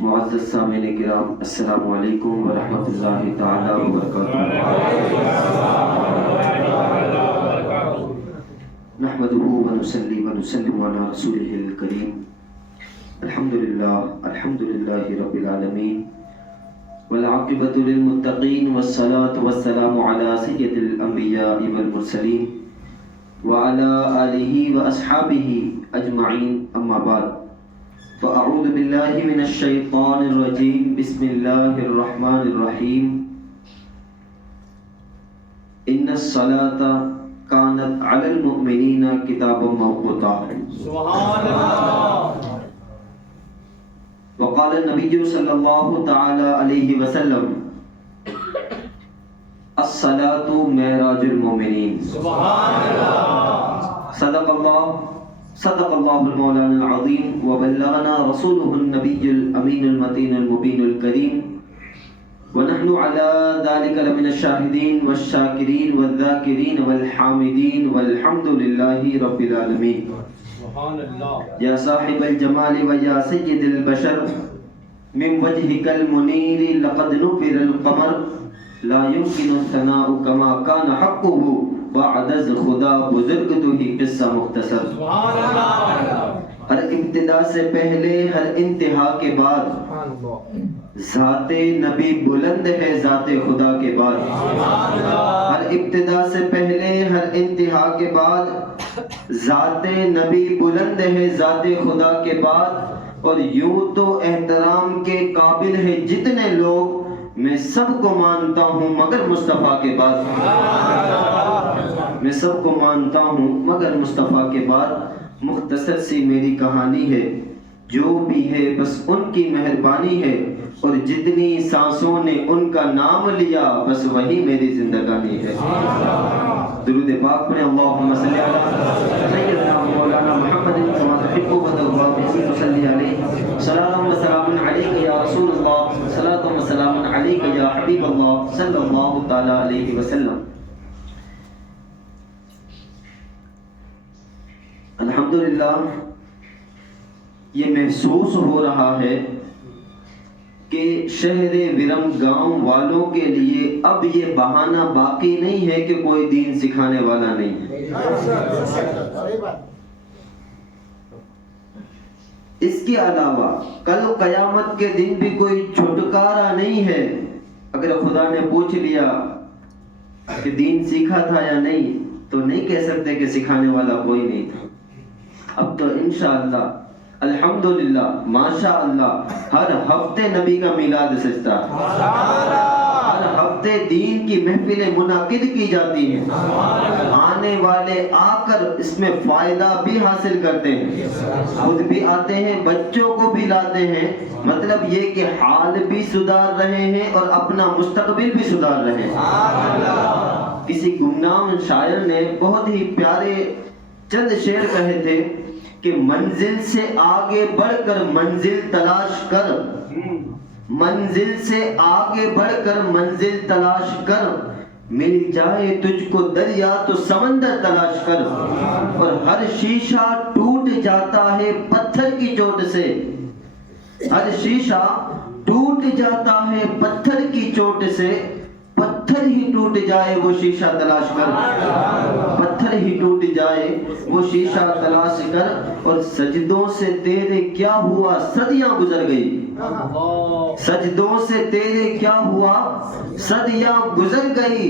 معزز سامعین کرام، السلام علیکم ورحمۃ اللہ تعالی وبرکاتہ۔ نحمده ونصلي ونسلم على رسوله الكريم۔ الحمد للہ رب العالمین، والعاقبۃ للمتقین، والصلاة والسلام على سید الانبیاء والمرسلین وعلى آلہ واصحابہ اجمعین، اما بعد، فاعوذ باللہ من الشیطان الرجیم، بسم اللہ الرحمن الرحیم۔ ان الصلاۃ کانت علی المؤمنین کتابا موقوتا۔ سبحان اللہ۔ وقال النبی صلی اللہ تعالی علیہ وسلم، الصلاۃ معراج المؤمنین۔ سبحان اللہ۔ صدق اللہ المولانا العظیم، وبلغنا رسوله النبی الامین المتین المبین الکریم، ونحن على ذلك لمن الشاہدین والشاکرین والذاکرین والحامدین، والحمد للہ رب العالمین۔ سبحان اللہ۔ یا صاحب الجمال ویا سید البشر، من وجهك المنیر لقد نفر القمر، لا يمكن الثناء كما كان حقه بعد از خدا بزرگ تو ہی قصہ مختصر۔ سبحان اللہ۔ ہر ابتدا سے پہلے ہر انتہا کے بعد سبحان اللہ۔ ذات نبی بلند ہے ذات خدا کے بعد۔ سبحان اللہ۔ ہر ابتدا سے پہلے ہر انتہا کے بعد ذات نبی بلند ہے ذات خدا کے بعد، اور یوں تو احترام کے قابل ہے جتنے لوگ، میں سب کو مانتا ہوں مگر مصطفیٰ کے بعد۔ میں سب کو مانتا ہوں مگر مصطفیٰ کے بعد۔ مختصر سی میری کہانی ہے، جو بھی ہے بس ان کی مہربانی ہے، اور جتنی سانسوں نے ان کا نام لیا بس وہی میری زندگانی ہے۔ درود پاک پڑھیں، اللہم صلی علی سیدنا مولانا محمد کما تحب وترضى، بحق صلی علیہ، صلاۃ و سلام علیک یا رسول اللہ، صلاۃ و سلام علیک یا حبیب اللہ صلی اللہ تعالی علیہ وسلم۔ الحمدللہ یہ محسوس ہو رہا ہے کہ شہر ورم گاؤں والوں کے لیے اب یہ بہانہ باقی نہیں ہے کہ کوئی دین سکھانے والا نہیں ہے۔ اس کے علاوہ کل قیامت کے دن بھی کوئی چھٹکارا نہیں ہے۔ اگر خدا نے پوچھ لیا کہ دین سیکھا تھا یا نہیں، تو نہیں کہہ سکتے کہ سکھانے والا کوئی نہیں تھا۔ اب تو انشاءاللہ الحمدللہ ماشاءاللہ ہر ہفتے نبی کا میلاد سجتا ہے، ہر ہفتے دین کی محفلیں منعقد کی جاتی ہیں، آنے والے آ کر اس میں فائدہ بھی حاصل کرتے ہیں، خود بھی آتے ہیں، بچوں کو بھی لاتے ہیں۔ مطلب یہ کہ حال بھی سدھار رہے ہیں اور اپنا مستقبل بھی سدھار رہے ہیں۔ کسی گمنام شاعر نے بہت ہی پیارے چند شعر کہے تھے کہ منزل سے آگے بڑھ کر منزل تلاش کر، منزل سے آگے بڑھ کر منزل تلاش کر، مل جائے تجھ کو دریا تو سمندر تلاش کر، اور ہر شیشہ ٹوٹ جاتا ہے پتھر کی چوٹ سے، ہر شیشہ ٹوٹ جاتا ہے پتھر کی چوٹ سے، پتھر ہی ٹوٹ جائے وہ شیشہ تلاش کر، پتھر ہی ٹوٹ جائے وہ شیشہ تلاش کر، اور سجدوں سے تیرے کیا ہوا صدیاں گزر گئی، سجدوں سے تیرے کیا ہوا صدیاں گزر گئی،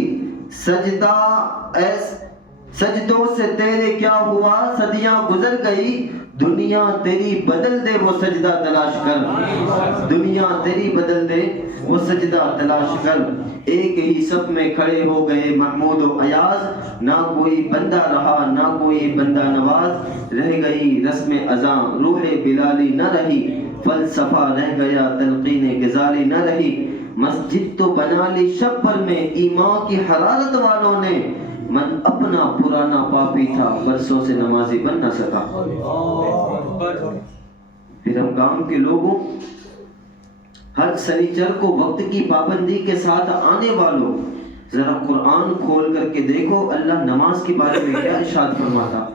سجدوں سے تیرے کیا ہوا صدیاں گزر گئی، دنیا تیری بدل دے وہ سجدہ تلاش کر، دنیا تیری بدل دے وہ سجدہ تلاش کر۔ ایک ہی صف میں کھڑے ہو گئے محمود و ایاز، نہ کوئی بندہ رہا نہ کوئی بندہ نواز، رہ گئی رسم اذاں روح بلالی نہ رہی، فلسفہ رہ گیا تلقین غزالی نہ رہی، مسجد تو بنا لی شب بھر میں ایمان کی حرارت والوں نے، من اپنا پرانا پاپی تھا برسوں سے نمازی بن نہ سکا۔ پھر ہم گاؤں کے لوگوں، ہر سنیچر کو وقت کی پابندی کے ساتھ آنے والوں، ذرا قرآن کھول کر کے دیکھو اللہ نماز کے بارے میں کیا ارشاد فرماتا۔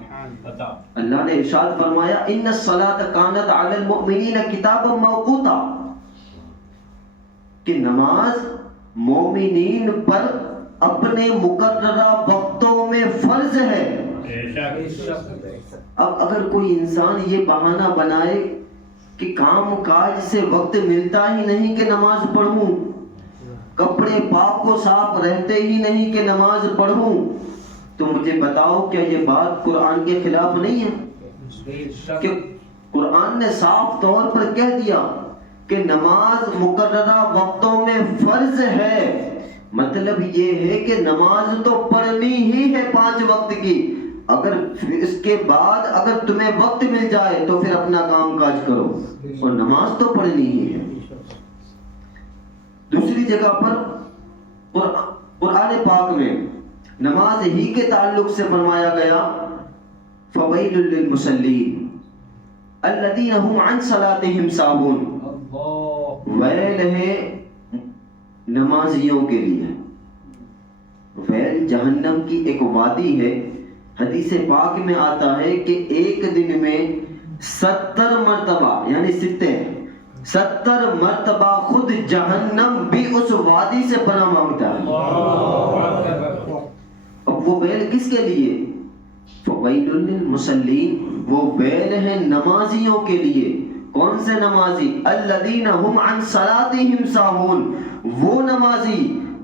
اللہ نے ارشاد فرمایا ان الصلاۃ کانت علی المؤمنین کتابا موقوتا کہ نماز مومنین پر اپنے مقررہ وقتوں میں فرض ہے. اب اگر کوئی انسان یہ بہانہ بنائے کہ کام کاج سے وقت ملتا ہی نہیں کہ نماز پڑھوں، کپڑے پاک و صاف رہتے ہی نہیں کہ نماز پڑھوں، تو مجھے بتاؤ کیا یہ بات قرآن کے خلاف نہیں ہے؟ کہ قرآن نے صاف طور پر کہہ دیا کہ نماز مقررہ وقتوں میں فرض ہے. مطلب یہ ہے کہ نماز تو پڑھنی ہی ہے 5 وقت کی، اگر اس کے بعد اگر تمہیں وقت مل جائے تو پھر اپنا کام کاج کرو، اور نماز تو پڑھنی ہی ہے. دوسری جگہ پر قرآن پاک میں نماز ہی کے تعلق سے فرمایا گیا فویل للمصلین الذین هم عن صلاتهم ساہون. ویل ہے نمازیوں کے لیے. ویل جہنم کی ایک وادی ہے. حدیث پاک میں آتا ہے کہ ایک دن میں 70 مرتبہ یعنی 70 مرتبہ خود جہنم بھی اس وادی سے پناہ مانگتا ہے. اب وہ ویل کس کے لیے؟ فویل للمصلین، وہ ویل ہے نمازیوں کے لیے. کون سے نمازی؟ الذین هم عن صلاتهم ساہون، وہ نمازی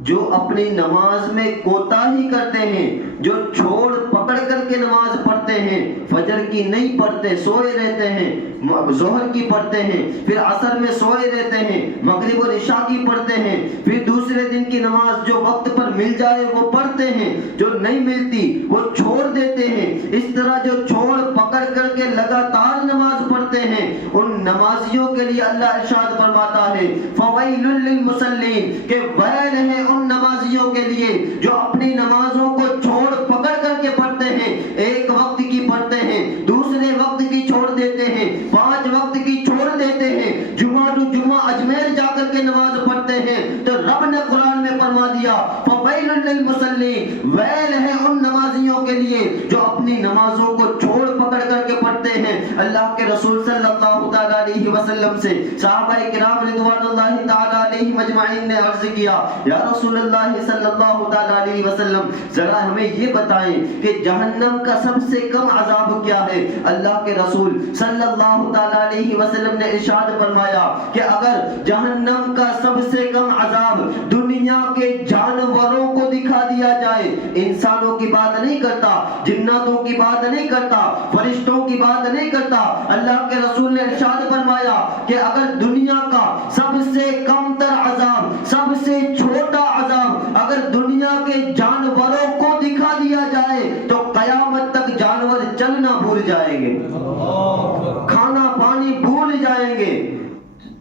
جو اپنی نماز میں کوتاہی کرتے ہیں، جو چھوڑ پکڑ کر کے نماز پڑھتے ہیں، فجر کی نہیں پڑھتے سوئے رہتے ہیں، ظہر کی پڑھتے ہیں، پھر عصر میں سوئے رہتے ہیں، مغرب و عشاء کی پڑھتے ہیں، پھر دوسرے دن کی نماز جو وقت پر مل جائے وہ پڑھتے ہیں، جو نہیں ملتی وہ چھوڑ دیتے ہیں. اس طرح جو چھوڑ پکڑ کر کے لگاتار نماز پڑھتے ہیں ان نمازیوں کے لیے اللہ ارشاد فرماتا ہے فویل للمصلین، کہ ویل ہے ان نمازیوں کے لیے جو اپنی نمازوں کو چھوڑ پکڑ کر کے پڑھتے ہیں. ایک وقت کی پڑھتے ہیں، دوسرے وقت کی چھوڑ دیتے ہیں، 5 وقت کی چھوڑ دیتے ہیں، جمعہ ٹو جمعہ اجمیر جا کر کے نماز پڑھتے ہیں. تو رب نے قرآن میں فرما دیا فویل للمصلین، ویل ہے ان نمازیوں کے لیے جو اپنی نمازوں کو چھوڑ پکڑ کر کے پڑھتے ہیں. اللہ کے رسول صلی اللہ تعالی علیہ وسلم سے صحابہ کرام رضوان اللہ تعالی علیہم اجمعین نے عرض کیا یا رسول اللہ صلی اللہ تعالی علیہ وسلم ذرا ہمیں یہ بتائیں کہ جہنم کا سب سے کم عذاب کیا ہے؟ اللہ کے رسول صلی اللہ تعالی علیہ وسلم نے ارشاد فرمایا کہ اگر جہنم کا سب سے کم عذاب دنیا کے جانوروں کو دکھا دیا جائے، انسانوں کی بات نہیں کرتا، جناتوں کی بات نہیں کرتا، فرشتوں کی بات نہیں کرتا، اللہ کے رسول نے ارشاد فرمایا کہ اگر دنیا کا سب سے کم تر عذاب، سب سے چھوٹا عذاب اگر دنیا کے جانوروں کو دکھا دیا جائے تو قیامت تک جانور چلنا بھول جائیں گے، کھانا پانی بھول جائیں گے.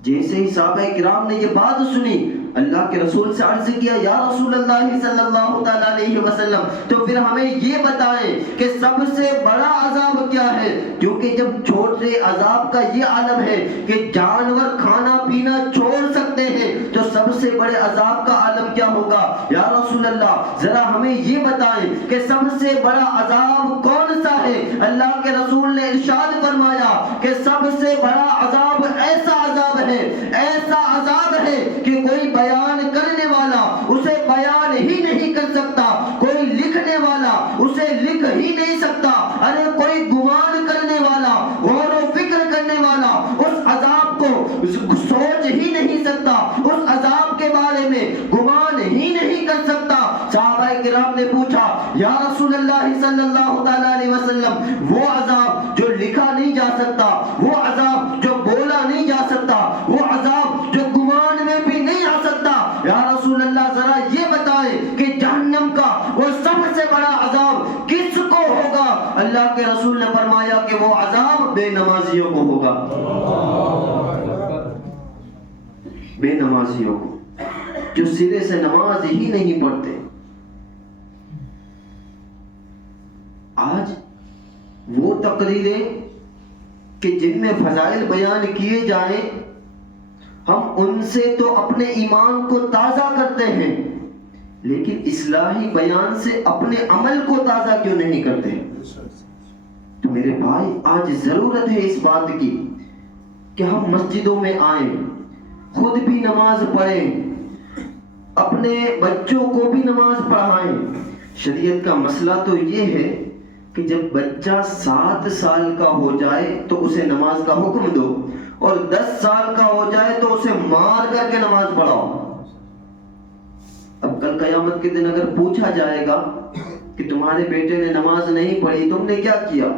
جیسے ہی صحابہ کرام نے یہ بات سنی اللہ کے رسول سے عرض کیا یا رسول اللہ صلی اللہ تعالی علیہ وسلم تو پھر ہمیں یہ بتائیں کہ سب سے بڑا عذاب کیا ہے؟ کیونکہ جب چھوٹے عذاب کا یہ عالم ہے کہ جانور کھانا پینا چھوڑ سکتے ہیں تو سب سے بڑے عذاب کا عالم کیا ہوگا؟ یا رسول اللہ ذرا ہمیں یہ بتائیں کہ سب سے بڑا عذاب کون سا ہے؟ اللہ کے رسول نے ارشاد فرمایا کہ سب سے بڑا عذاب ایسا عذاب ہے، ایسا عذاب ہے کہ کوئی بیان کرنے والا اسے بیان ہی نہیں کر سکتا، کوئی لکھنے والا اسے لکھ ہی نہیں سکتا. ارے کوئی گمان کرنے والا، غور و فکر کرنے والا اس عذاب کو سوچ ہی نہیں سکتا، اس عذاب کے بارے میں گمان ہی نہیں کر سکتا. صحابہ کرام نے پوچھا یا رسول اللہ صلی اللہ تعالی علیہ وسلم وہ عذاب جو لکھا نہیں جا سکتا، وہ عذاب جو بولا نہیں جا سکتا، وہ عذاب جو گمان میں بھی نہیں آ سکتا، یا رسول اللہ ذرا یہ بتائیں کہ جہنم کا وہ سب سے بڑا عذاب کس کو ہوگا؟ اللہ کے رسول نے فرمایا کہ وہ عذاب بے نمازیوں کو ہوگا، بے نمازیوں کو جو سرے سے نماز ہی نہیں پڑھتے. آج وہ تقریریں کہ جن میں فضائل بیان کیے جائیں ہم ان سے تو اپنے ایمان کو تازہ کرتے ہیں لیکن اصلاحی بیان سے اپنے عمل کو تازہ کیوں نہیں کرتے؟ تو تو میرے بھائی آج ضرورت ہے اس بات کی کہ ہم مسجدوں میں آئیں، خود بھی نماز پڑھیں، اپنے بچوں کو بھی نماز پڑھائیں۔ شریعت کا مسئلہ تو یہ ہے کہ جب بچہ 7 سال کا ہو جائے تو اسے نماز کا حکم دو، اور 10 سال کا ہو جائے تو اسے مار کر کے نماز پڑھاؤ۔ اب کل قیامت کے دن اگر پوچھا جائے گا کہ تمہارے بیٹے نے نماز نہیں پڑھی، تم نے کیا کیا؟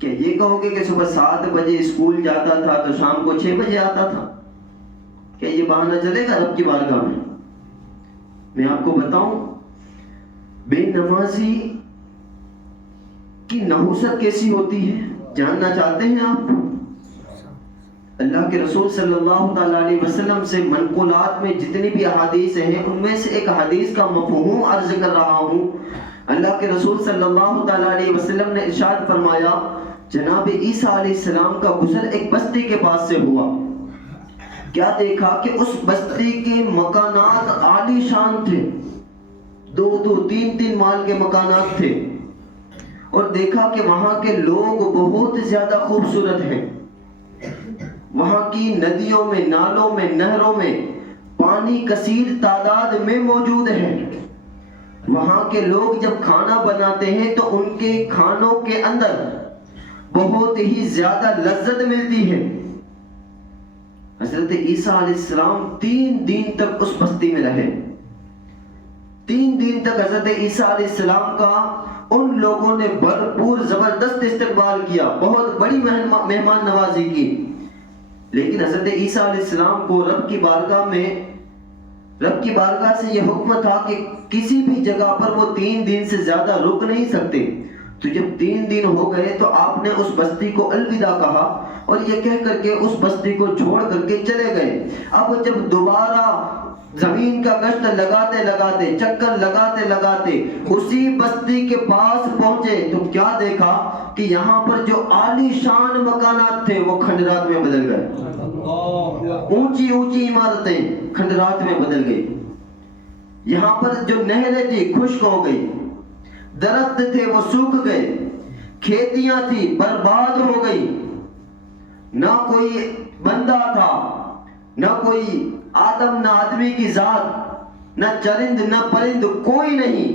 کیا یہ کہو گے کہ صبح 7 بجے اسکول جاتا تھا تو شام کو 6 بجے آتا تھا؟ کیا یہ بہانہ چلے گا رب کی بارگاہ میں؟ میں آپ کو بتاؤں بے نمازی کی نحوست کیسی ہوتی ہے، جاننا چاہتے ہیں آپ؟ اللہ کے رسول صلی اللہ تعالیٰ علیہ وسلم سے منقولات میں جتنی بھی احادیث ہیں ان میں سے ایک حدیث کا مفہوم عرض کر رہا ہوں۔ اللہ کے رسول صلی اللہ تعالیٰ علیہ وسلم نے ارشاد فرمایا، جناب عیسیٰ علیہ السلام کا گزر ایک بستی کے پاس سے ہوا۔ کیا دیکھا کہ اس بستی کے مکانات عالی شان تھے، 2 3 مال کے مکانات تھے، اور دیکھا کہ وہاں کے لوگ بہت زیادہ خوبصورت ہیں۔ وہاں کی ندیوں میں، نالوں میں، نہروں میں پانی کثیر تعداد میں موجود ہے۔ وہاں کے لوگ جب کھانا بناتے ہیں تو ان کے کھانوں کے اندر بہت ہی زیادہ لذت ملتی ہے۔ حضرت عیسیٰ علیہ السلام 3 دن تک اس بستی میں رہے۔ 3 دن تک حضرت عیسیٰ علیہ السلام کا ان لوگوں نے بھرپور زبردست استقبال کیا، بہت بڑی مہمان نوازی کی۔ لیکن حضرت عیسیٰ علیہ السلام کو رب کی بارگاہ سے یہ حکم تھا کہ کسی بھی جگہ پر وہ 3 دن سے زیادہ رک نہیں سکتے۔ تو جب 3 دن ہو گئے تو آپ نے اس بستی کو الوداع کہا اور یہ کہہ کر کے اس بستی کو چھوڑ کر کے چلے گئے۔ اب جب دوبارہ زمین کا گشت لگاتے چکر لگاتے اسی بستی کے پاس پہنچے تو کیا دیکھا کہ یہاں پر جو عالی شان مکانات تھے وہ کھنڈرات میں بدل گئے، اونچی عمارتیں کھنڈرات میں بدل گئی۔ یہاں پر جو نہریں تھی خشک ہو گئی، درخت تھے وہ سوکھ گئے، کھیتیاں تھی برباد ہو گئی، نہ کوئی بندہ تھا، نہ کوئی آدم، نہ آدمی کی ذات، نہ چرند نہ پرند، کوئی نہیں۔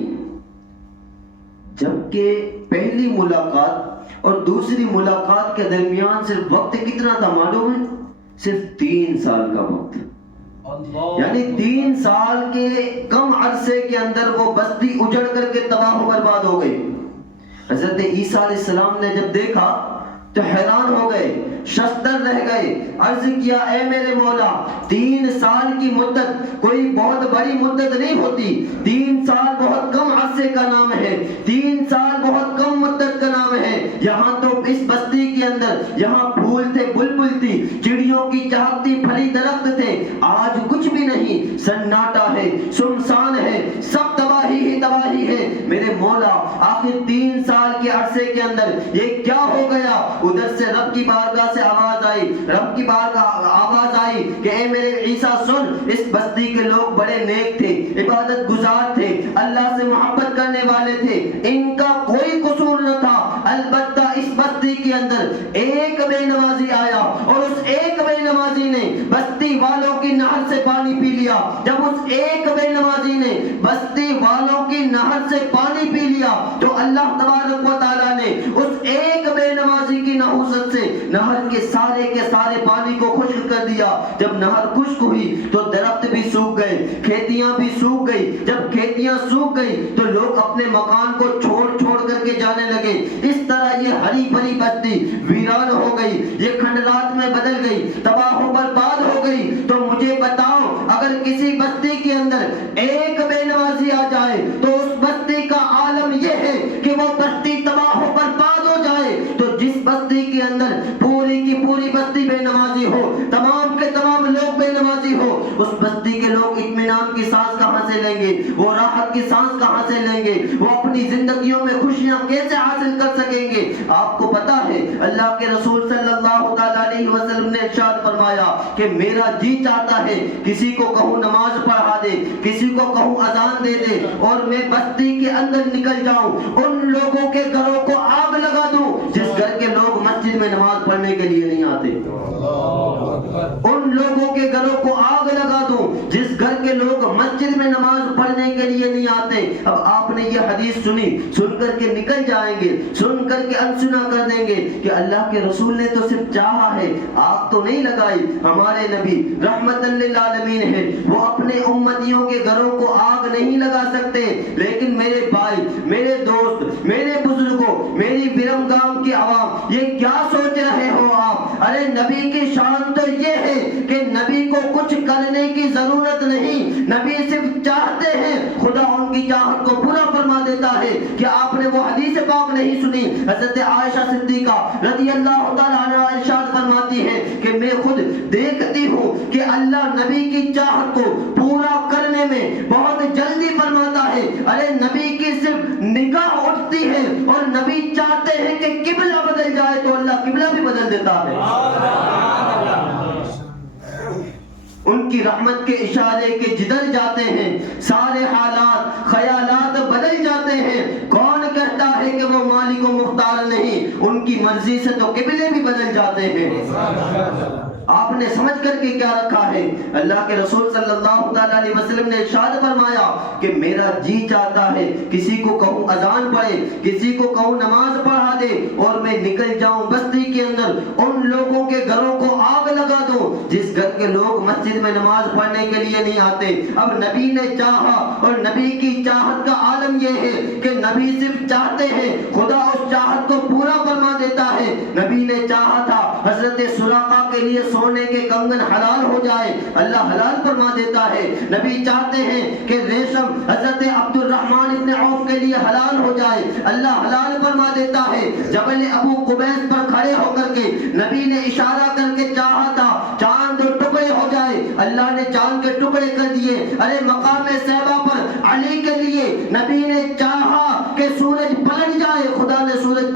جبکہ پہلی ملاقات اور دوسری ملاقات کے درمیان صرف وقت کتنا تھا معلوم ہے؟ صرف 3 سال کا وقت، یعنی 3 سال کے کم عرصے کے اندر وہ بستی اجڑ کر کے تباہ و برباد ہو گئی۔ حضرت عیسیٰ علیہ السلام نے جب دیکھا تو حیران ہو گئے، ششدر رہ گئے، عرض کیا اے میرے مولا، 3 سال کی مدت کوئی بہت بڑی مدت نہیں ہوتی، 3 سال بہت کم عرصے کا نام ہے، 3 سال بہت کم مدت کا نام ہے۔ یہاں تو اس بستی کے اندر یہاں پھول تھے، بلبل تھی، چڑیوں کی چہکتی پھلی درخت تھے، آج کچھ بھی نہیں، سناٹا ہے، سنسان ہے، سب تباہی ہی تباہی ہے۔ میرے مولا آخر 3 سال کے عرصے کے اندر یہ کیا ہو گیا؟ ادھر سے رب کی بارگاہ سے آواز آئی کہ اے میرے عیسیٰ سن، اس بستی کے لوگ بڑے نیک تھے، عبادت گزار تھے، اللہ سے محبت کرنے والے تھے، ان کا کوئی قصور نہ تھا، البتہ اس بستی کے اندر ایک بے نمازی آیا اور اس ایک بے نمازی نے بستی والوں کی نہر سے پانی پی لیا۔ جب اس ایک بے نمازی نے بستی والوں کی نہر سے پانی پی لیا تو اللہ تبارک و تعالیٰ نے اس ایک بے نمازی کی نحوست سے نہر کے سارے پانی کو خشک کر دیا۔ جب نہر خشک ہوئی تو درخت بھی سوکھ گئے، کھیتیاں بھی سوکھ گئی۔ جب کھیتیاں سوکھ گئی تو لوگ اپنے مکان کو چھوڑ کر کے جانے لگے۔ اس طرح یہ ہری بھری بستی ویران ہو گئی، یہ کھنڈرات میں بدل گئی، تباہ و برباد ہو گئی۔ تو مجھے بتاؤ، اگر کسی بستی کے اندر ایک بے نمازی آ جائے تو اس بستی کا عالم یہ ہے کہ وہ بستی تباہ و برباد ہو جائے۔ تو جس بستی کے اندر پوری کی پوری بستی بے نمازی ہو، تمام کے تمام لوگ بے نمازی ہو، اس بستی کے لوگ اطمینان کی سانس کہاں سے سے لیں گے, وہ راحت کی سانس کہاں سے لیں گے, وہ اپنی زندگیوں میں خوشیاں کیسے حاصل کر سکیں گے. آپ کو پتا ہے اللہ کے رسول صلی اللہ تعالیٰ علیہ وسلم نے ارشاد فرمایا کہ میرا جی چاہتا ہے کسی کو کہوں نماز پڑھا دے, کسی کو کہوں اذان دے دے, اور میں بستی کے اندر نکل جاؤں, ان لوگوں کے گھروں کو آگ لگا دوں جس گھر کے لوگ مسجد میں نماز پڑھنے کے لیے نہیں آتے. ان لوگوں کے گھروں کو آگ لگا دوں جس گھر کے لوگ مسجد میں نماز پڑھنے کے لیے نہیں آتے. اب آپ نے یہ حدیث سنی, سن کر کے نکل جائیں گے, سن کر کے انسنا کر دیں گے کہ اللہ کے رسول نے تو صرف چاہا ہے, آگ تو نہیں لگائی. ہمارے نبی رحمت للعالمین ہے, وہ اپنے امتیوں کے گھروں کو آگ نہیں لگا سکتے. لیکن میرے بھائی, میرے دوست, میرے بزرگوں, میری برم گام کی عوام, یہ کیا سوچ رہے ہو آپ؟ ارے نبی کی شان تو یہ ہے کہ نبی کو کچھ کرنے کی ضرورت نہیں, نبی صرف چاہتے ہیں, خدا ان کی چاہت کو پورا فرما دیتا ہے. کہ آپ نے وہ حدیث پاک نہیں سنی؟ حضرت عائشہ صدیقہ رضی اللہ تعالیٰ عنہا ارشاد فرماتی ہے کہ میں خود دیکھتی ہوں کہ اللہ نبی کی چاہت کو پورا کرنے میں بہت جلدی فرماتا ہے. ارے نبی کی صرف نگاہ اٹھتی ہے اور نبی چاہتے ہیں کہ قبلہ بدل جائے تو اللہ قبلہ بھی بدل دیتا ہے. ان کی رحمت کے اشارے کے جدھر جاتے ہیں سارے حالات خیالات بدل جاتے ہیں. کون کہتا ہے کہ وہ مالک و مختار نہیں؟ ان کی مرضی سے تو قبلے بھی بدل جاتے ہیں. آپ نے سمجھ کر کے کیا رکھا ہے؟ اللہ کے رسول صلی اللہ تعالیٰ علیہ وسلم نے ارشاد فرمایا کہ میرا جی چاہتا ہے کسی کو کہوں اذان پڑھے, کسی کو کہوں نماز پڑھا دے, اور میں نکل جاؤں بستی کے اندر, ان لوگوں کے گھروں کو آگ لگا دوں جس گھر کے لوگ مسجد میں نماز پڑھنے کے لیے نہیں آتے. اب نبی نے چاہا, اور نبی کی چاہت کا عالم یہ ہے کہ نبی صرف چاہتے ہیں, خدا اس چاہت کو پورا فرما دیتا ہے. نبی نے چاہا تھا حضرت سراقہ کے لیے سونے کے کنگن حلال ہو جائے, اللہ حلال فرما دیتا ہے. نبی چاہتے ہیں کہ ریشم حضرت عبد الرحمن ابن عوف کے لیے حلال ہو جائے, اللہ حلال فرما دیتا ہے. جبل ابو قبیس پر کھڑے ہو کر کے نبی نے اشارہ کر کے چاہا تھا چاند ٹکڑے ہو جائے, اللہ نے چاند کے ٹکڑے کر دیے. ارے مقام صحبہ پر علی کے لیے نبی نے چاہا کہ سورج پلٹ جائے, خدا نے سورج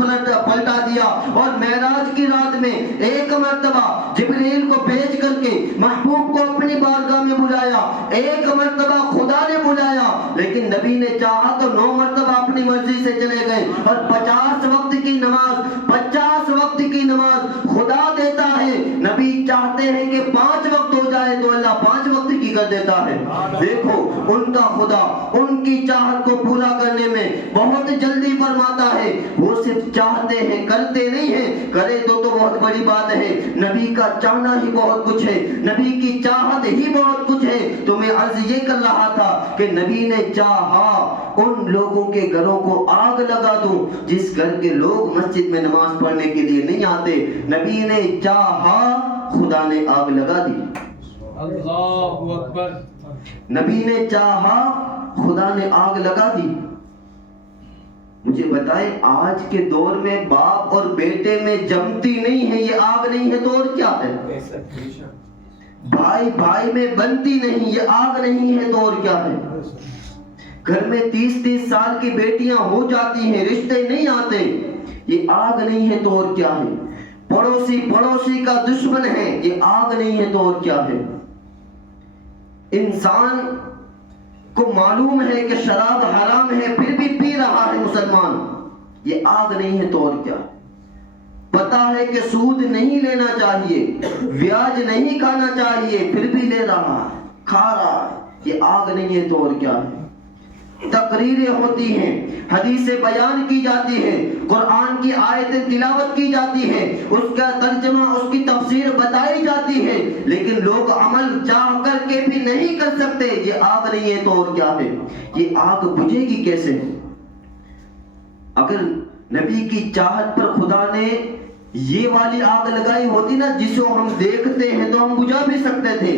پلٹا دیا. اور معراج کی رات میں ایک مرتبہ جبریل کو بھیج کر کے محبوب کو اپنی بارگاہ میں بلایا, ایک مرتبہ خدا نے بلایا, لیکن نبی نے چاہا تو 9 مرتبہ اپنی مرضی سے چلے گئے. اور 50 وقت کی نماز, 50 وقت کی نماز خدا دیتا ہے. نبی چاہتے ہیں کہ 5 وقت ہو جائے تو اللہ 5 وقت کی کر دیتا ہے. دیکھو ان کا خدا ان کی چاہت کو پورا کرنے میں بہت جلدی فرماتا ہے. وہ صرف چاہتے ہیں, کرتے نہیں ہیں. کرے تو بہت بڑی بات ہے, نبی کا چاہنا ہی بہت کچھ ہے, نبی کی چاہت ہی بہت کچھ ہے. تو میں عرض یہ کر رہا تھا کہ نبی نے چاہا ان لوگوں کے گھروں کو آگ لگا دوں جس گھر کے لوگ مسجد میں نماز پڑھنے کے لیے نہیں آتے. نبی نے چاہا, خدا نے آگ لگا دی. اللہ اکبر. نبی نے چاہا, خدا نے آگ لگا دی. مجھے بتائیں آج کے دور میں باپ اور بیٹے میں جمتی نہیں ہے, یہ آگ نہیں ہے تو اور کیا ہے؟ بھائی بھائی میں بنتی نہیں, یہ آگ نہیں ہے تو اور کیا ہے؟ گھر میں 30-30 سال کی بیٹیاں ہو جاتی ہیں, رشتے نہیں آتے, یہ آگ نہیں ہے تو اور کیا ہے؟ پڑوسی کا دشمن ہے, یہ آگ نہیں ہے تو اور کیا ہے؟ انسان کو معلوم ہے کہ شراب حرام ہے پھر بھی پی رہا ہے مسلمان, یہ آگ نہیں ہے تو اور کیا؟ پتا ہے کہ سود نہیں لینا چاہیے, بیاج نہیں کھانا چاہیے پھر بھی لے رہا ہے, کھا رہا ہے, یہ آگ نہیں ہے تو اور کیا ہے؟ تقریریں ہوتی ہیں, حدیثیں بیان کی جاتی ہے, قرآن کی آیتیں تلاوت کی جاتی ہے, اس کا ترجمہ اس کی تفسیر بتائی جاتی ہے, لیکن لوگ عمل چاہ کر کے بھی نہیں کر سکتے. یہ آگ نہیں ہے تو اور کیا ہے؟ یہ آگ بجھے گی کیسے؟ اگر نبی کی چاہت پر خدا نے یہ والی آگ لگائی ہوتی نا جسے ہم دیکھتے ہیں تو ہم بجھا بھی سکتے تھے,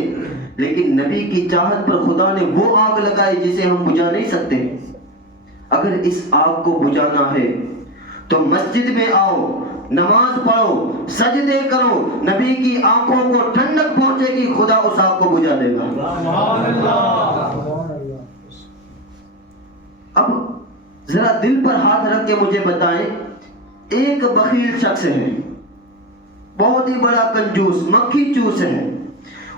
لیکن نبی کی چاہت پر خدا نے وہ آگ لگائی جسے ہم بجھا نہیں سکتے. اگر اس آگ کو بجھانا ہے تو مسجد میں آؤ, نماز پڑھو, سجدے کرو, نبی کی آنکھوں کو ٹھنڈک پہنچے گی, خدا اس آگ کو بجھا دے گا. ذرا دل پر ہاتھ رکھ کے مجھے بتائیں، ایک بخیل شخص ہے، بہت ہی بڑا کنجوس، مکھی چوس ہے،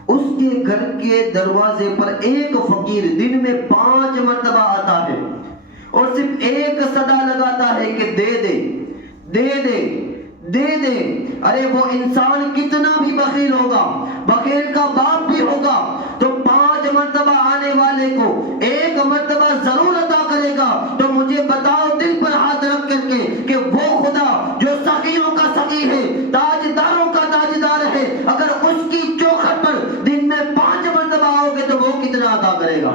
اس کے گھر کے دروازے پر ایک فقیر دن میں 5 مرتبہ آتا ہے اور صرف ایک صدا لگاتا ہے کہ دے دے دے دے دے دے۔ ارے وہ انسان کتنا بھی بخیل ہوگا، بخیل کا باپ بھی ہوگا، تو 5 مرتبہ آنے والے کو ایک مرتبہ ضرور عطا کرے گا۔ تو مجھے بتاؤ دل پر ہاتھ رکھ کر کے کہ وہ خدا جو سخیوں کا سخی ہے، تاجداروں کا تاجدار ہے، اگر اس کی چوکھٹ پر دن میں 5 مرتبہ آؤ گے تو وہ کتنا عطا کرے گا،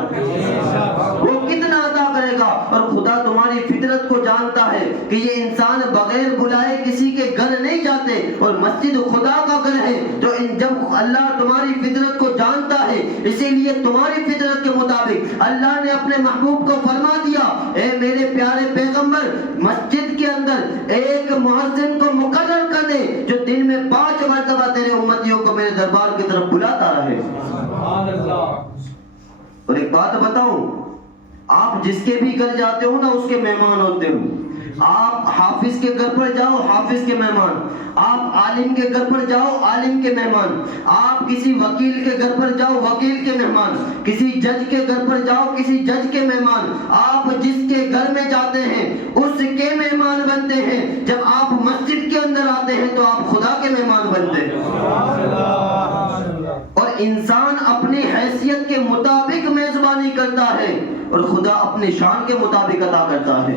وہ کتنا عطا کرے گا۔ اور خدا تمہاری فطرت کو جانتا ہے کہ یہ انسان بغیر بلائے کسی کے گھر نہیں جاتے، اور مسجد خدا کا گھر ہے۔ تو جب اللہ تمہاری فطرت کو جانتا ہے، اسی لیے تمہاری فطرت کے مطابق اللہ نے اپنے محبوب کو فرما دیا، اے میرے پیارے پیغمبر، مسجد کے اندر ایک مؤذن کو مقرر کر دے جو دن میں 5 مرتبہ تیرے امتیوں کو میرے دربار کی طرف بلاتا رہے۔ سبحان اللہ۔ اور ایک بات بتاؤں، آپ جس کے بھی گھر جاتے ہو نا، اس کے مہمان ہوتے ہو۔ آپ حافظ کے گھر پر جاؤ، حافظ کے مہمان، آپ عالم کے گھر پر جاؤ، عالم کے مہمان، آپ کسی وکیل کے گھر پر جاؤ، وکیل کے مہمان، کسی جج کے گھر پر جاؤ، کسی جج کے مہمان، آپ جس کے گھر میں جاتے ہیں اس کے مہمان بنتے ہیں۔ جب آپ مسجد کے اندر آتے ہیں تو آپ خدا کے مہمان بنتے ہیں۔ اور انسان اپنی حیثیت کے مطابق میزبانی کرتا ہے اور خدا اپنے شان کے مطابق عطا کرتا ہے۔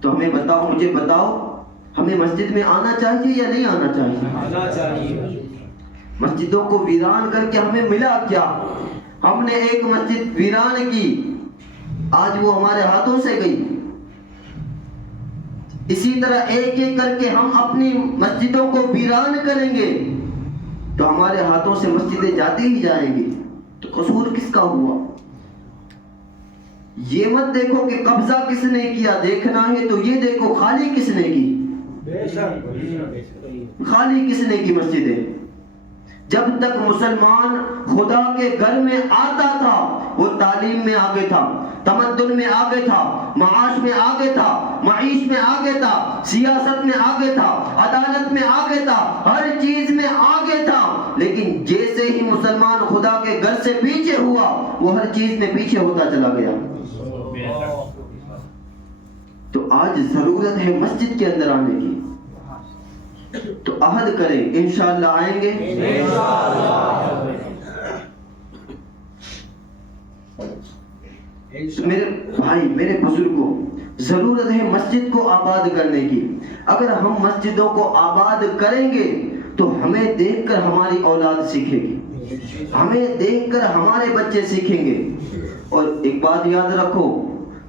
تو ہمیں بتاؤ، مجھے بتاؤ، ہمیں مسجد میں آنا چاہیے یا نہیں آنا چاہیے؟ مسجدوں کو ویران کر کے ہمیں ملا کیا؟ ہم نے ایک مسجد ویران کی، آج وہ ہمارے ہاتھوں سے گئی۔ اسی طرح ایک ایک کر کے ہم اپنی مسجدوں کو ویران کریں گے تو ہمارے ہاتھوں سے مسجدیں جاتی ہی جائیں گی۔ تو قصور کس کا ہوا؟ یہ مت دیکھو کہ قبضہ کس نے کیا، دیکھنا ہے تو یہ دیکھو خالی کس نے کی، خالی کس نے کی مسجدیں۔ جب تک مسلمان خدا کے گھر میں آتا تھا وہ تعلیم میں آگے تھا، تمدن میں آگے تھا، معاش میں آگے تھا، معیش میں آگے تھا، سیاست میں آگے تھا، عدالت میں آگے تھا، ہر چیز میں آگے تھا۔ لیکن جیسے ہی مسلمان خدا کے گھر سے پیچھے ہوا وہ ہر چیز میں پیچھے ہوتا چلا گیا۔ تو آج ضرورت ہے مسجد کے اندر آنے کی، تو عہد کریں انشاءاللہ آئیں گے۔ میرے بھائی، میرے بزرگوں، ضرورت ہے مسجد کو آباد کرنے کی۔ اگر ہم مسجدوں کو آباد کریں گے تو ہمیں دیکھ کر ہماری اولاد سیکھے گی، ہمیں دیکھ کر ہمارے بچے سیکھیں گے۔ اور ایک بات یاد رکھو،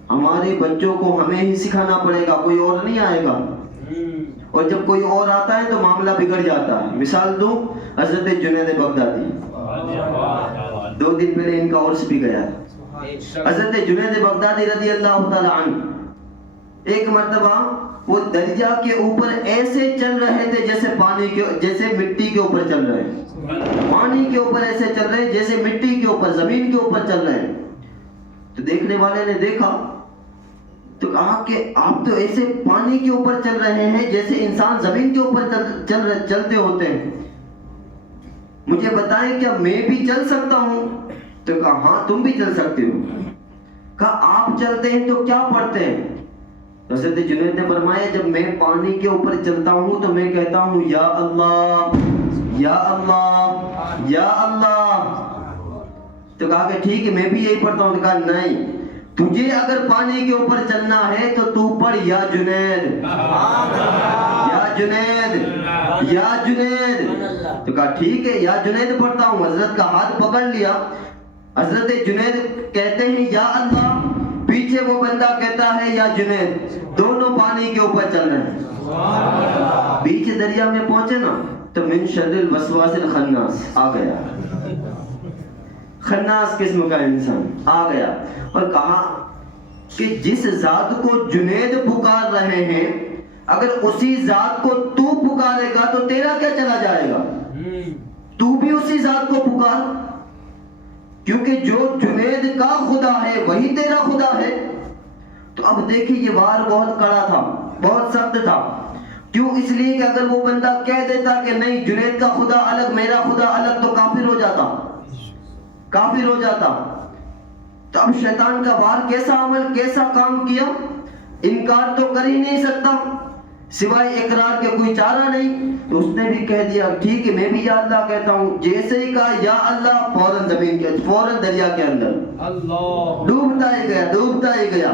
ہمارے بچوں کو ہمیں ہی سکھانا پڑے گا، کوئی اور نہیں آئے گا۔ اور جب کوئی اور آتا ہے تو معاملہ بگڑ جاتا ہے۔ مثال دوں، حضرت جنید بغدادی، 2 دن پہلے ان کا عرس بھی گیا۔ حضرت جنید بغدادی رضی اللہ تعالی عنہ ایک مرتبہ وہ دریا کے اوپر ایسے چل رہے تھے جیسے مٹی کے اوپر چل رہے ہیں، پانی کے اوپر ایسے چل رہے ہیں جیسے مٹی کے اوپر، زمین کے اوپر چل رہے ہیں۔ تو دیکھنے والے نے دیکھا تو کہا کہ آپ تو ایسے پانی کے اوپر چل رہے ہیں جیسے انسان زمین کے اوپر چلتے ہوتے ہیں، مجھے بتائیں کیا میں بھی چل سکتا ہوں؟ تو کہا ہاں تم بھی چل سکتے ہو۔ کہا آپ چلتے ہیں تو کیا پڑھتے ہیں؟ حضرت جنید نے فرمایا جب میں پانی کے اوپر چلتا ہوں تو میں کہتا ہوں یا اللہ یا اللہ یا اللہ۔ تو کہا کہ ٹھیک ہے میں بھی یہی پڑھتا ہوں۔ تو کہا نہیں، تجھے اگر پانی کے اوپر چلنا ہے تو تو پڑھ یا جنید یا جنید یا جنید۔ تو کہا ٹھیک ہے یا جنید پڑھتا ہوں۔ حضرت کا ہاتھ پکڑ لیا، حضرت جنید کہتے ہیں یا اللہ، پیچھے وہ بندہ کہتا ہے یا جنید، دونوں پانی کے اوپر چل رہے ہیں۔ بیچ دریا میں پہنچے نا تو من شر الوسواس الخناس آ گیا، خناس قسم کا انسان آ گیا اور کہا کہ جس ذات کو جنید پکار رہے ہیں اگر اسی ذات کو تو پکارے گا تو تیرا کیا چلا جائے گا؟ تو بھی اسی ذات کو پکار، کیونکہ جو جنید کا خدا ہے وہی تیرا خدا ہے۔ تو اب دیکھیں یہ وار بہت کڑا تھا، بہت سخت تھا. کیوں؟ اس لیے کہ اگر وہ بندہ کہہ دیتا کہ نہیں جنید کا خدا الگ میرا خدا الگ تو کافر ہو جاتا، کافر ہو جاتا. تو اب شیطان کا وار کیسا عمل، کیسا کام کیا، انکار تو کر ہی نہیں سکتا، سوائے اقرار کے کوئی چارہ نہیں. تو اس نے بھی کہہ دیا ٹھیک ہے میں بھی یا اللہ کہتا ہوں. جیسے ہی کہا یا اللہ فوراً زمین کے فوراً دریا کے اندر اللہ ڈوبتا ہی گیا، ڈوبتا ہی گیا.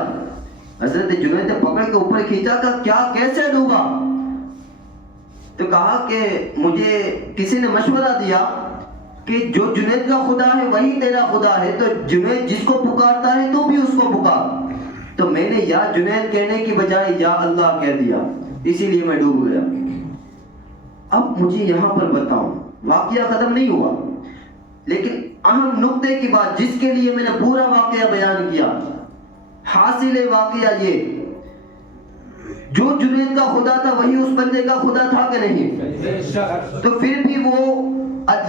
حضرت جنید نے پکڑ کے اوپر کھینچا کہ کیا کیسے ڈوبا؟ تو کہا کہ مجھے کسی نے مشورہ دیا کہ جو جنید کا خدا ہے وہی تیرا خدا ہے، تو جنید جس کو پکارتا ہے تو بھی اس کو پکار. تو میں نے یا جنید کہنے کی بجائے یا اللہ کہہ دیا، اسی لیے میں ڈوب گیا. اب مجھے یہاں پر بتاؤں، واقعہ ختم نہیں ہوا، لیکن اہم نقطے کی بات جس کے لیے میں نے پورا واقعہ بیان کیا، حاصل واقعہ یہ جو جنید کا خدا تھا وہی اس بندے کا خدا تھا کہ نہیں؟ تو پھر بھی وہ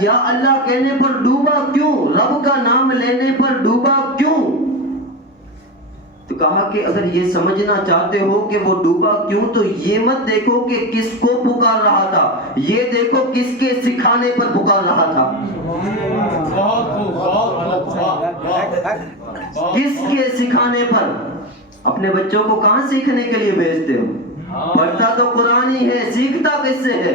یا اللہ کہنے پر ڈوبا کیوں؟ رب کا نام لینے پر ڈوبا کیوں؟ تو کہا کہ اگر یہ سمجھنا چاہتے ہو کہ وہ ڈوبا کیوں تو یہ مت دیکھو کہ کس کو پکار رہا تھا، یہ دیکھو کس کے سکھانے پر پکار رہا تھا. کس کے سکھانے پر؟ اپنے بچوں کو کہاں سیکھنے کے لیے بھیجتے ہو؟ پڑھتا تو قرآن ہی ہے، سیکھتا کس سے ہے؟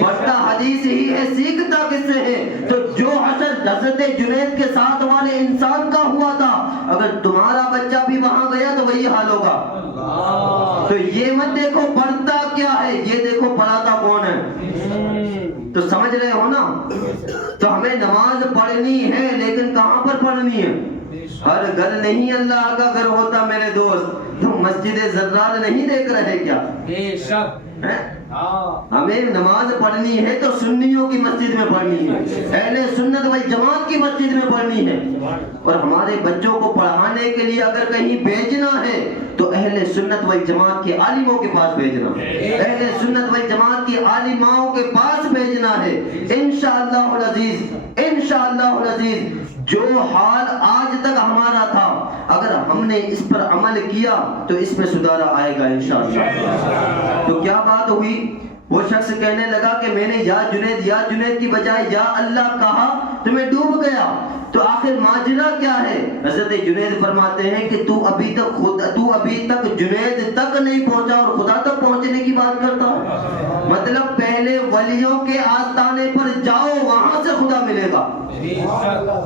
پڑھتا حدیث ہی ہے، سیکھتا کس سے ہے؟ تو جو حسد حضرت جنید کے ساتھ والے انسان کا ہوا تھا، اگر تمہارا بچہ بھی وہاں گیا تو وہی حال ہوگا. تو یہ مت دیکھو پڑھتا کیا ہے، یہ دیکھو پڑھاتا کون ہے. تو سمجھ رہے ہو نا؟ تو ہمیں نماز پڑھنی ہے، لیکن کہاں پر پڑھنی ہے؟ ہر گھر نہیں اللہ کا گھر ہوتا میرے دوست. تم مسجد زرار نہیں دیکھ رہے کیا؟ بے شک ہمیں نماز پڑھنی ہے تو سنیوں کی مسجد میں پڑھنی ہے، اہل سنت والجماعت کی مسجد میں پڑھنی ہے. اور ہمارے بچوں کو پڑھانے کے لیے اگر کہیں بھیجنا ہے تو اہل سنت والجماعت کے عالموں کے پاس بھیجنا ہے، اہل سنت والجماعت کی عالماؤں کے پاس بھیجنا ہے. انشاءاللہ العزیز، انشاءاللہ العزیز جو حال آج تک ہمارا تھا اگر ہم نے اس پر عمل کیا تو اس میں سدھارا آئے گا انشاءاللہ. تو کیا بات ہوئی؟ وہ شخص کہنے لگا کہ میں نے یا جنید کی بجائے یا اللہ کہا تو میں ڈوب گیا. تو آخر ماجرا کیا ہے؟ حضرت جنید فرماتے ہیں کہ تو ابھی تک جنید تک نہیں پہنچا اور خدا تک پہنچنے کی بات کرتا. مطلب پہلے ولیوں کے آستانے پر جاؤ، وہاں سے خدا ملے گا.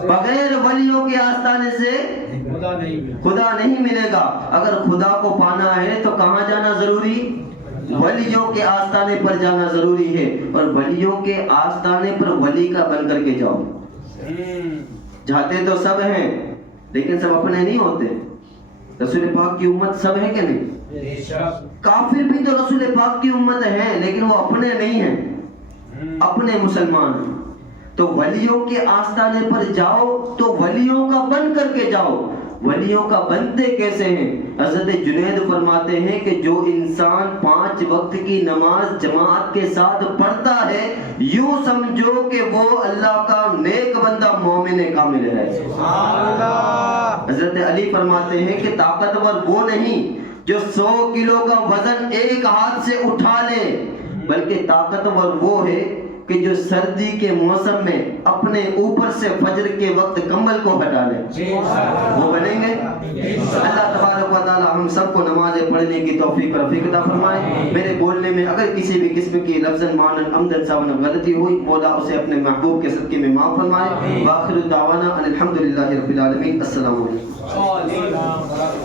بغیر ولیوں کے آستانے سے خدا نہیں ملے گا. اگر خدا کو پانا ہے تو کہاں جانا ضروری؟ ولیوں کے آستانے پر جانا ضروری ہے. اور ولیوں کے آستانے پر ولی کا بن کر کے جاؤ. جاتے تو سب ہیں لیکن سب اپنے نہیں ہوتے. رسول پاک کی امت سب ہے کہ نہیں؟ کافر بھی تو رسول پاک کی امت ہے لیکن وہ اپنے نہیں ہیں، اپنے مسلمان ہیں. تو ولیوں کے آستانے پر جاؤ تو ولیوں کا بن کر کے جاؤ. ولیوں کا بنتے کیسے ہیں؟ حضرت جنید فرماتے ہیں کہ جو انسان 5 وقت کی نماز جماعت کے ساتھ پڑھتا ہے یوں سمجھو کہ وہ اللہ کا نیک بندہ مومن کامل ہے. حضرت علی فرماتے ہیں کہ طاقتور وہ نہیں جو 100 کلو کا وزن ایک ہاتھ سے اٹھا لے، بلکہ طاقتور وہ ہے کہ جو سردی کے موسم میں اپنے اوپر سے فجر کے وقت کمبل کو ہٹا لے. وہ بنیں گے. اللہ تبارک و تعالی ہم سب کو نمازیں پڑھنے کی توفیق رفیق عطا فرمائے. میرے بولنے میں اگر کسی بھی قسم کی لفظاً معنن عمدن ساون غلطی ہوئی مولا اسے اپنے محبوب کے صدقے میں معاف فرمائے. وآخر دعوانا ان الحمدللہ رب العالمین. السلام علیکم.